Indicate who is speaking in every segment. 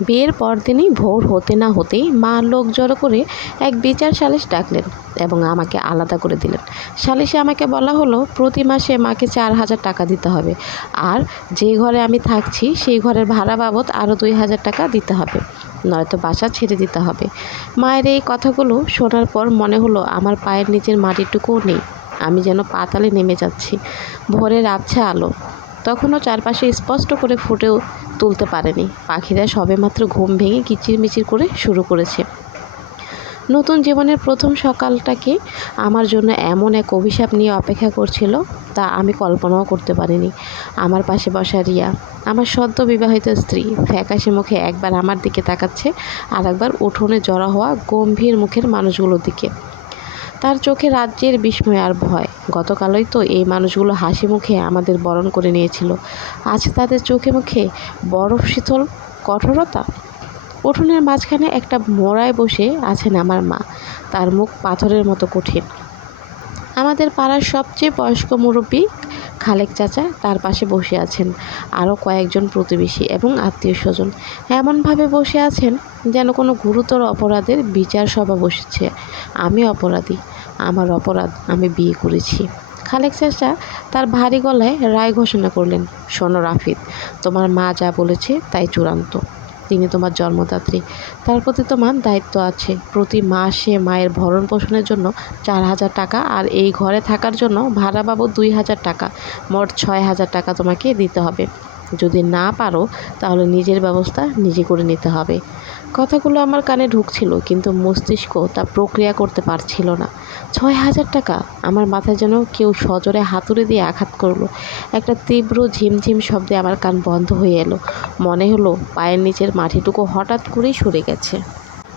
Speaker 1: বিয়ের পরদিনই ভোর হতে না হতেই মা লোক জড়ো করে এক বিচার সালিশ ডাকলেন এবং আমাকে আলাদা করে দিলেন। সালিশে আমাকে বলা হলো, প্রতি মাসে মাকে চার হাজার টাকা দিতে হবে। আর যে ঘরে আমি থাকছি, সেই ঘরের ভাড়া বাবদ আরও দুই হাজার টাকা দিতে হবে। নয়তো বাসা ছেড়ে দিতে হবে। মায়ের এই কথাগুলো শোনার পর মনে হলো, আমার পায়ের নিচের মাটিটুকুও নেই। আমি যেন পাতালে নেমে যাচ্ছি। ভোরের আবছা আলো। তখনও চারপাশে স্পষ্ট করে ফুটেও তুলতে পারেনি। পাখিরা সবেমাত্র ঘুম ভেঙে কিচিরমিচির করে শুরু করেছে। নতুন জীবনের প্রথম সকালটাকে আমার জন্য এমন এক অভিশাপ নিয়ে অপেক্ষা করছিল, তা আমি কল্পনাও করতে পারিনি। আমার পাশে বসা রিয়া, আমার সদ্য বিবাহিত স্ত্রী, ফ্যাকাশে মুখে একবার আমার দিকে তাকাচ্ছে আর একবার উঠোনে জড়া হওয়া গম্ভীর মুখের মানুষগুলোর দিকে। তার চোখে রাজ্যের বিস্ময় আর ভয়। গতকালই তো এই মানুষগুলো হাসি মুখে আমাদের বরণ করে নিয়েছিল। আজ তাদের চোখে মুখে বরফ, শীতল কঠোরতা। উঠোনের মাঝখানে একটা মোড়ায় বসে আছেন আমার মা। তার মুখ পাথরের মতো কঠিন। আমাদের পাড়ার সবচেয়ে বয়স্ক মুরব্বী খালেক চাচা তার পাশে বসে আছেন, আরও কয়েকজন প্রতিবেশী এবং আত্মীয় স্বজন। এমনভাবে বসে আছেন যেন কোনো গুরুতর অপরাধের বিচার সভা বসেছে। আমি অপরাধী, আমার অপরাধ আমি বিয়ে করেছি। খালেক চাচা তার ভারী গলায় রায় ঘোষণা করলেন, শোনো রাফিদ তোমার মা যা বলেছে তাই চূড়ান্ত। তিনি তোমার জন্মদাত্রী। তার প্রতি তোমার দায়িত্ব আছে। প্রতি মাসে মায়ের ভরণ পোষণের জন্য চার হাজার টাকা আর এই ঘরে থাকার জন্য ভাড়া বাবদ দুই হাজার টাকা। মোট ছয় হাজার টাকা তোমাকে দিতে হবে। যদি না পারো, তাহলে নিজের ব্যবস্থা নিজে করে নিতে হবে। কথাগুলো আমার কানে ঢুকছিল, কিন্তু মস্তিষ্ক তা প্রক্রিয়া করতে পারছিল না। ছয় হাজার টাকা, আমার মাথায় যেন কেউ সজোরে হাতুড়ে দিয়ে আঘাত করল। একটা তীব্র ঝিমঝিম শব্দে আমার কান বন্ধ হয়ে এলো। মনে হলো পায়ের নিচের মাটিটুকু হঠাৎ করেই সরে গেছে।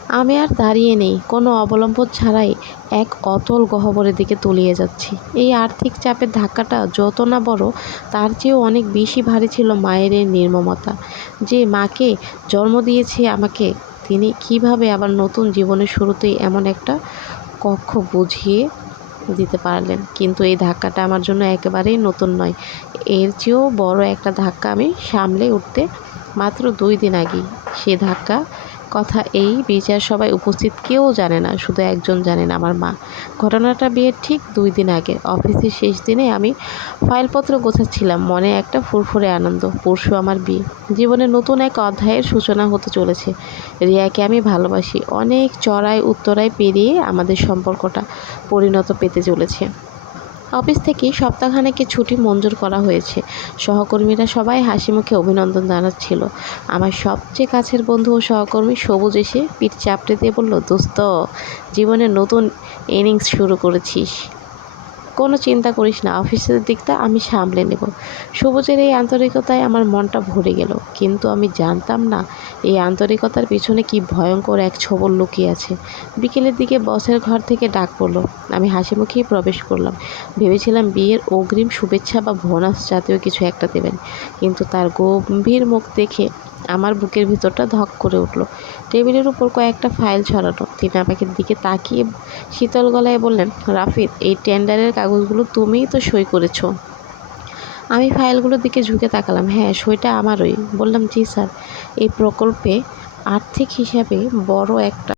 Speaker 1: আমি আর দাঁড়িয়ে নেই, কোনো অবলম্বন ছাড়াই এক অতল গহ্বরের দিকে তলিয়ে যাচ্ছি। এই আর্থিক চাপের ধাক্কাটা যত না বড়, তার চেয়েও অনেক বেশি ভারী ছিল মায়ের এই নির্মমতা। যে মাকে জন্ম দিয়েছে আমাকে, তিনি কীভাবে আবার নতুন জীবনের শুরুতেই এমন একটা কক্ষ বুঝিয়ে দিতে পারলেন? কিন্তু এই ধাক্কাটা আমার জন্য একেবারেই নতুন নয়। এর চেয়েও বড় একটা ধাক্কা আমি সামলে উঠতে মাত্র দুই দিন আগেই। সে ধাক্কা কথা এই, বিচার সবাই উপস্থিত কেউ জানে না, শুধু একজন জানেন আমার মা। ঘটনাটা বিয়ের ঠিক দুই দিন আগে। অফিসের শেষ দিনে আমি ফাইলপত্র গোছাচ্ছিলাম, মনে একটা ফুরফুরে আনন্দ। পরশু আমার বিয়ে। জীবনের নতুন এক অধ্যায়ের সূচনা হতে চলেছে। রিয়াকে আমি ভালোবাসি। অনেক চড়াই উত্তরায় পেরিয়ে আমাদের সম্পর্কটা পরিণত পেতে চলেছে। অফিস থেকে সপ্তাহখানেকের ছুটি মঞ্জুর করা হয়েছে। সহকর্মীরা সবাই হাসি মুখে অভিনন্দন জানাচ্ছিল। আমার সবচেয়ে কাছের বন্ধু ও সহকর্মী সবুজ এসে পিঠ চাপড়ে দিয়ে বলল, দোস্ত, জীবনে নতুন ইনিংস শুরু করেছিস। কোনো চিন্তা করিস না, অফিসের দিকটা আমি সামলে নেব। সবুজের এই আন্তরিকতায় আমার মনটা ভরে গেল। কিন্তু আমি জানতাম না, এই আন্তরিকতার পিছনে কি ভয়ঙ্কর এক ছবল লুকিয়ে আছে। বিকেলের দিকে বসের ঘর থেকে ডাক পড়ল। আমি হাসি মুখেই প্রবেশ করলাম। ভেবেছিলাম বিয়ের অগ্রিম শুভেচ্ছা বা বোনাস জাতীয় কিছু একটা দেবেন। কিন্তু তার গম্ভীর মুখ দেখে আমার বুকের ভিতরটা ধক করে উঠল। টেবিলের উপর কয়েকটা ফাইল ছড়ানো তিনি আমাকে দিকে তাকিয়ে শীতল গলায় বললেন রাফিদ এই টেন্ডারের কাগজগুলো তুমিই তো সই করেছ। আমি ফাইলগুলোর দিকে ঝুঁকে তাকালাম। হ্যাঁ সইটা আমারই। বললাম, জি স্যার, এই প্রকল্পে আর্থিক হিসাবে বড় একটা